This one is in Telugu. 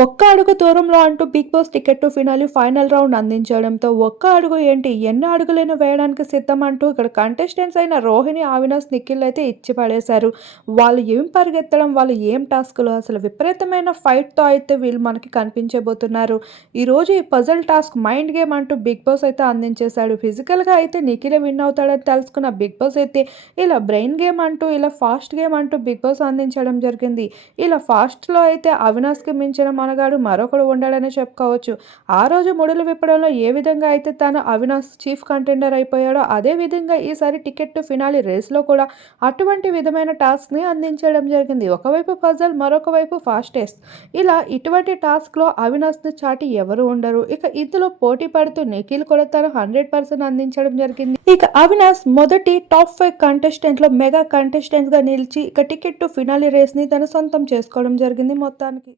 ఒక్క అడుగు దూరంలో అంటూ Bigg Boss ticket to finale final round అందించడంతో ఒక్క అడుగు ఏంటి? ఎన్ని అడుగులైనా వేయడానికి సిద్ధం అంటూ ఇక్కడ కంటెస్టెంట్స్ అయిన రోహిణి అవినాష్ నిఖిల్ అయితే ఇచ్చి పడేశారు. వాళ్ళు ఏం పరిగెత్తడం వాళ్ళు ఏం టాస్క్లు? అసలు విపరీతమైన ఫైట్తో అయితే వీళ్ళు మనకి కనిపించబోతున్నారు. ఈరోజు ఈ పజల్ టాస్క్ మైండ్ గేమ్ అంటూ బిగ్ బాస్ అయితే అందించేశాడు. ఫిజికల్గా అయితే నిఖిలే విన్ అవుతాడని తెలుసుకున్న బిగ్ బాస్ అయితే ఇలా బ్రెయిన్ గేమ్ అంటూ ఇలా ఫాస్ట్ గేమ్ అంటూ బిగ్ బాస్ అందించడం జరిగింది. ఇలా ఫాస్ట్లో అయితే అవినాష్కి మించిన మనగాడు మరొకడు ఉండాలని చెప్పుకోవచ్చు. ఆ రోజు ముడులు విప్పడంలో ఏ విధంగా అయితే తాను అవినాష్ చీఫ్ కంటెండర్ అయిపోయాడో అదే విధంగా ఈసారి టికెట్ టు ఫినాలి రేస్లో కూడా అటువంటి విధమైన టాస్క్ని అందించడం జరిగింది. ఒకవైపు పజల్ మరొక వైపు ఫాస్టెస్ట్ ఇలా ఇటువంటి టాస్క్లో అవినాష్ని చాటి ఎవరు ఉండరు. ఇక ఇందులో పోటీ పడుతూ నిఖిల్ కూడా తను హండ్రెడ్ పర్సెంట్ అందించడం జరిగింది. ఇక అవినాష్ మొదటి టాప్ ఫైవ్ కంటెస్టెంట్లో మెగా కంటెస్టెంట్గా నిలిచి ఇక టికెట్ టు ఫినాలి రేస్ని తను సొంతం చేసుకోవడం జరిగింది మొత్తానికి.